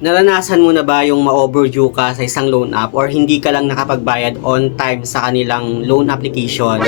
Naranasan mo na ba yung ma-overdue ka sa isang loan app or hindi ka lang nakapagbayad on time sa kanilang loan application?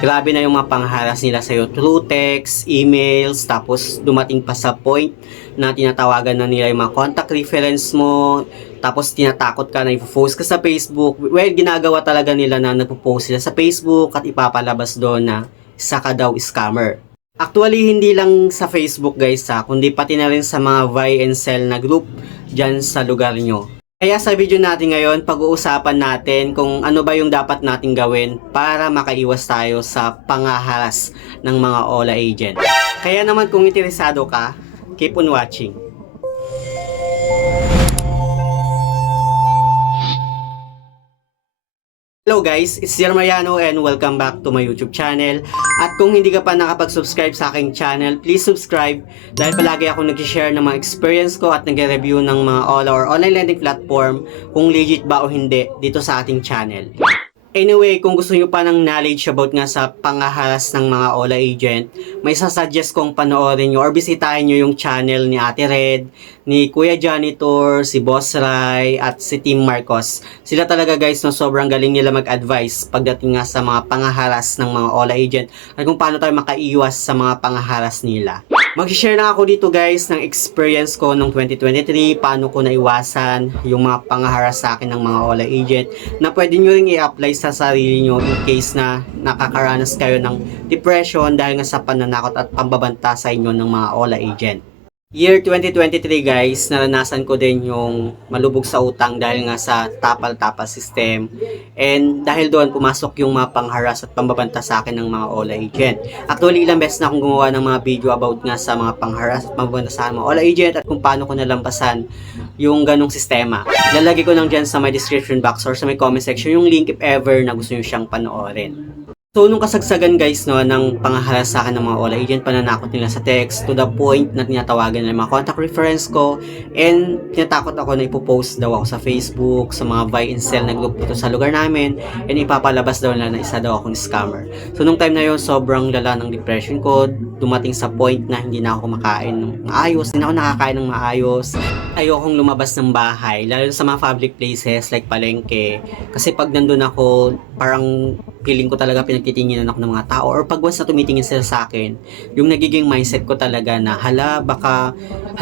Grabe na yung mga pangharas nila sa'yo through text, emails, tapos dumating pa sa point na tinatawagan na nila yung mga contact reference mo, tapos tinatakot ka na ipopost ka sa Facebook. Well, ginagawa talaga nila na nagpo-post sila sa Facebook at ipapalabas doon na isa ka daw scammer. Actually, hindi lang sa Facebook guys kundi pati na rin sa mga buy and sell na group dyan sa lugar nyo. Kaya sa video natin ngayon, pag-uusapan natin kung ano ba yung dapat nating gawin para makaiwas tayo sa pangaharas ng mga Ola agent. Kaya naman kung interesado ka, keep on watching. Hello guys, it's Jer Mariano and welcome back to my YouTube channel. At kung hindi ka pa nakapag-subscribe sa aking channel, please subscribe dahil palagi ako nag-share ng mga experience ko at nag-review ng mga Ola or online lending platform kung legit ba o hindi dito sa ating channel. Anyway, kung gusto nyo pa ng knowledge about nga sa pangaharas ng mga Ola agent, may sasuggest kong panoorin nyo or bisitahin nyo yung channel ni Ate Red, ni Kuya Janitor, si Boss Rai, at si Team Marcos. Sila talaga guys no, sobrang galing nila mag-advise pagdating nga sa mga pangaharas ng mga Ola agent at kung paano tayo makaiwas sa mga pangaharas nila. Mag-share lang ako dito guys ng experience ko noong 2023, paano ko naiwasan yung mga pangaharas sa akin ng mga Ola agent na pwede nyo ring i-apply sa sarili nyo in case na nakakaranas kayo ng depression dahil nga sa pananakot at pambabanta sa inyo ng mga Ola agent. Year 2023 guys, naranasan ko din yung malubog sa utang dahil nga sa tapal-tapal system. And dahil doon pumasok yung mga pangharas at pambabanta sa akin ng mga Ola agent. Actually ilang beses na akong gumawa ng mga video about nga sa mga pangharas at pambabanta sa mga Ola agent at kung paano ko nalampasan yung ganong sistema. Lalagay ko lang dyan sa my description box or sa my comment section yung link if ever na gusto nyo siyang panoorin. So, nung kasagsagan guys no, ng pangaharas sa akin ng mga Ola agent, pananakot nila sa text to the point na tinatawagan nila mga contact reference ko and tinatakot ako na ipopost daw ako sa Facebook, sa mga buy and sell na group dito sa lugar namin and ipapalabas daw nila na isa daw akong scammer. So, nung time na yon sobrang lala ng depression ko, dumating sa point na hindi na ako kumakain ng maayos, hindi na ako nakakain ng maayos. Ayokong lumabas ng bahay, lalo sa mga public places like palengke. Kasi pag nandun ako, parang feeling ko talaga pinagtitinginan ako ng mga tao or pag once na tumitingin sila sa akin, yung nagiging mindset ko talaga na hala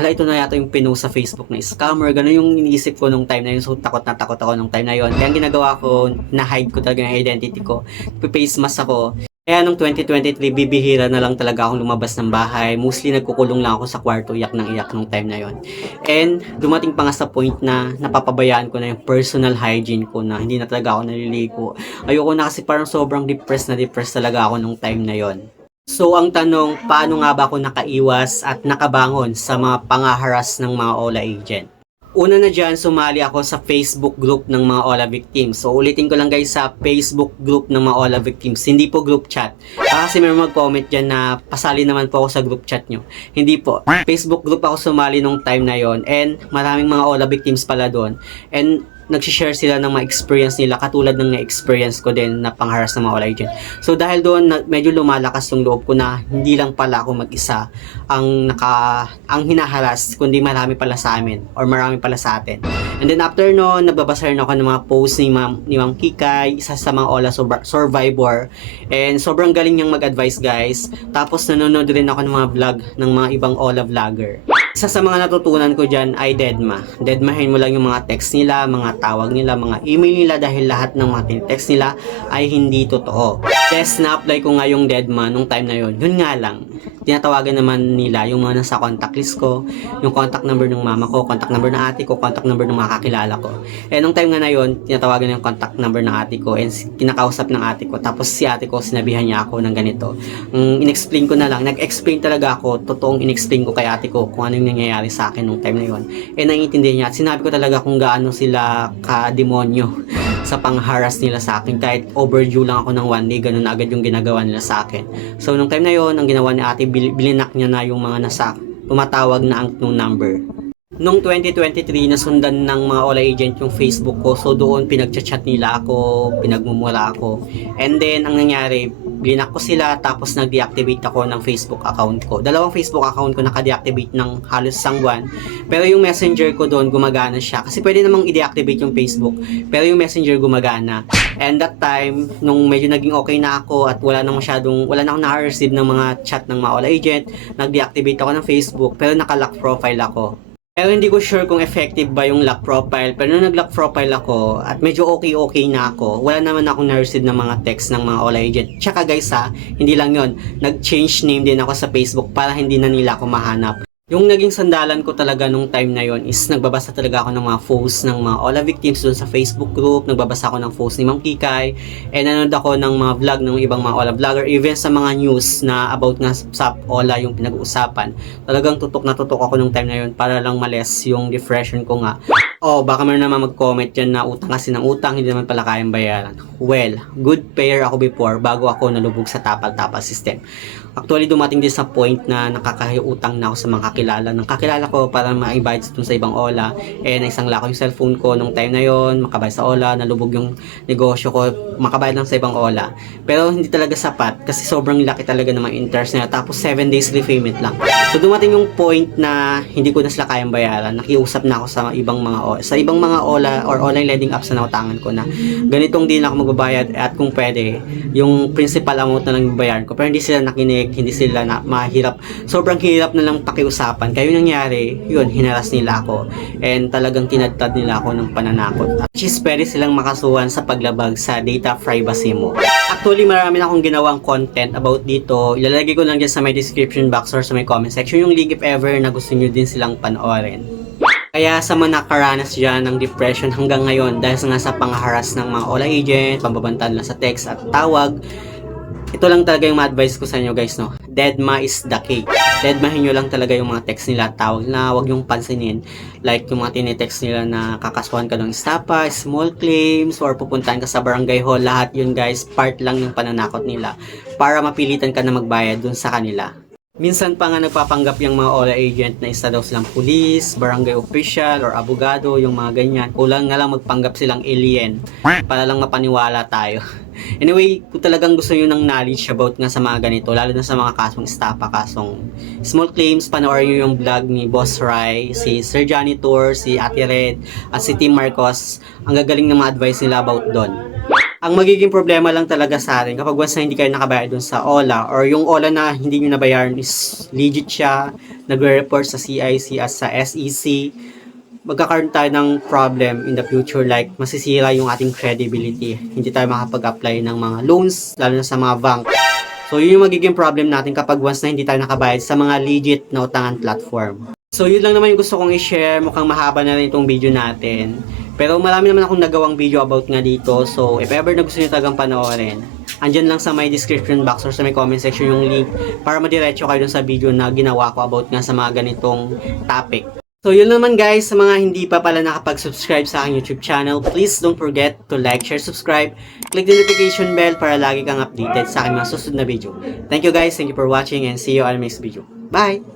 ito na yata yung pinost sa Facebook na scammer, ganun yung iniisip ko nung time na yun. So takot ako nung time na yun. Kaya ang ginagawa ko, na-hide ko talaga yung identity ko, face mask ako. Kaya nung 2023, bibihira na lang talaga akong lumabas ng bahay. Mostly nagkukulong lang ako sa kwarto, iyak nung time na yon. And dumating pa nga sa point na napapabayaan ko na yung personal hygiene ko na hindi na talaga ako naliligo. Ayoko na kasi parang sobrang depressed talaga ako nung time na yon. So ang tanong, paano nga ba ako nakaiwas at nakabangon sa mga pangaharas ng mga Ola agent? Una na dyan, sumali ako sa Facebook group ng mga Ola victims. So, ulitin ko lang guys sa Facebook group ng mga Ola victims. Hindi po group chat. Kasi may mag-comment dyan na pasali naman po ako sa group chat nyo. Hindi po. Facebook group ako sumali nung time na yon. And maraming mga Ola victims pala doon. And nagsishare sila ng mga experience nila katulad ng na-experience ko din na pangharas ng mga Ola agent. So dahil doon medyo lumalakas yung loob ko na hindi lang pala ako mag-isa ang hinaharas kundi marami pala sa amin or marami pala sa atin. And then after noon, nagbabasa rin ako ng mga posts ni Ma'am Kikay, isa sa mga Ola survivor. And sobrang galing niyang mag-advise guys. Tapos nanonood rin ako ng mga vlog ng mga ibang Ola vlogger. Isa sa mga natutunan ko dyan ay Deadma. Deadmahin mo lang yung mga text nila, mga tawag nila, mga email nila dahil lahat ng mga text nila ay hindi totoo. Test na apply ko nga yung Deadma nung time na yun. Yun nga lang, tinatawagan naman nila yung mga nasa contact list ko, yung contact number ng mama ko, contact number ng ate ko, contact number ng mga kakilala ko. Eh nung time nga na yun, tinatawagan na yung contact number ng ate ko and kinakausap ng ate ko. Tapos si ate ko, sinabihan niya ako ng ganito. In-explain ko na lang, nag-explain talaga ako, totoong in-explain ko kay ate ko kung ano yung nangyayari sa akin nung time na yun. Eh naiintindihan niya at sinabi ko talaga kung gaano sila ka-demonyo sa pangharas nila sa akin. Kahit overdue lang ako ng 1 day, ganun agad yung ginagawa nila sa akin. So nung time na yun, ang ginawa ni ate, bilinak niya na yung mga nasa tumatawag na ang number. Noong 2023, nasundan ng mga Ola agent yung Facebook ko. So doon pinagchat-chat nila ako, pinagmumura ako. And then ang nangyari, blinak ko sila, tapos nag-deactivate ako ng Facebook account ko. Dalawang Facebook account ko naka-deactivate ng halos isang buwan. Pero yung messenger ko doon gumagana siya. Kasi pwede namang i-deactivate yung Facebook, pero yung messenger gumagana. And that time, nung medyo naging okay na ako at wala na akong na-receive ng mga chat ng mga all agent, nag-deactivate ako ng Facebook, pero naka-lock profile ako. Pero hindi ko sure kung effective ba yung lock profile. Pero nung nag-lock profile ako at medyo okay na ako, wala naman akong na-receive ng mga text ng mga all agent. Tsaka guys hindi lang yon, nag-change name din ako sa Facebook para hindi na nila ako mahanap. Yung naging sandalan ko talaga nung time na yon is nagbabasa talaga ako ng mga posts ng mga OLA victims doon sa Facebook group, nagbabasa ako ng posts ni Ma'am Kikay, and nanonood ako ng mga vlog ng ibang mga OLA vlogger, even sa mga news na about nga sa OLA yung pinag-uusapan. Talagang tutok na tutok ako nung time na yon para lang males yung depression ko nga. Baka meron naman mag-comment dyan na utang kasi ng utang, hindi naman pala kayang bayaran. Well, good payer ako before bago ako nalubog sa tapal-tapal system. Actually, dumating din sa point na nakakahiutang na ako sa mga kakilala ng kakilala ko para ma-invite dun sa ibang OLA. Naisangla ko yung cellphone ko nung time na yon, makabayad sa OLA, nalubog yung negosyo ko, makabayad lang sa ibang OLA. Pero hindi talaga sapat kasi sobrang laki talaga ng mga interest nila. Tapos 7 days repayment lang. So dumating yung point na hindi ko na sila kayang bayaran. Nakiusap na ako sa ibang mga OLA or online lending apps na nautangan ko na ganitong din ako magbabayad at kung pwede, yung principal amount na lang yung bayaran ko. Pero hindi sila nakinig, hindi sila mahirap. Sobrang hirap na lang pakiusapan. Kaya yung nangyari, yun, hinaras nila ako. And talagang tinadtad nila ako ng pananakot. Which is pwede silang makasuhan sa paglabag sa data privacy mo. Actually, marami na akong ginawang content about dito. Ilalagay ko lang dyan sa my description box or sa my comment section yung link if ever na gusto nyo din silang panoorin. Kaya sa mga nakaranas dyan ng depression hanggang ngayon dahil nga sa pangharas ng mga OLA agent, pambabantaan lang sa text at tawag, ito lang talaga yung ma-advise ko sa inyo guys, no? Deadma is the key. Deadmahin nyo lang talaga yung mga text nila, tawag na huwag yung pansinin. Like yung mga tinetext nila na kakasuhan ka ng estapa, small claims, or pupuntahan ka sa barangay hall. Lahat yun guys, part lang ng pananakot nila para mapilitan ka na magbayad dun sa kanila. Minsan pa nga nagpapanggap yung mga OLA agent na isa daw silang pulis, barangay official, or abogado, yung mga ganyan. Kulang nga lang magpanggap silang alien para lang mapaniwala tayo. Anyway, kung talagang gusto nyo ng knowledge about nga sa mga ganito, lalo na sa mga kasong estapa, kasong small claims, panoorin nyo yung vlog ni Boss Rai, si Sir Johnny Tour, si Ate Red, at si Team Marcos. Ang gagaling na mga advice nila about doon. Ang magiging problema lang talaga sa atin kapag once na hindi kayo nakabayad dun sa OLA or yung OLA na hindi nyo nabayaran is legit siya, nagre-report sa CIC at sa SEC, magkakaroon tayo ng problem in the future, like masisira yung ating credibility. Hindi tayo makapag-apply ng mga loans, lalo na sa mga bank. So yun yung magiging problem natin kapag once na hindi tayo nakabayad sa mga legit na utangan platform. So yun lang naman yung gusto kong i-share. Mukhang mahaba na rin itong video natin. Pero marami naman akong nagawang video about nga dito. So if ever na gusto nyo talagang panoorin, andyan lang sa my description box or sa my comment section yung link para madiretso kayo dun sa video na ginawa ko about nga sa mga ganitong topic. So yun naman guys, sa mga hindi pa pala nakapag-subscribe sa aking YouTube channel, please don't forget to like, share, subscribe, click the notification bell para lagi kang updated sa aking mga susunod na video. Thank you guys, thank you for watching, and see you on my next video. Bye!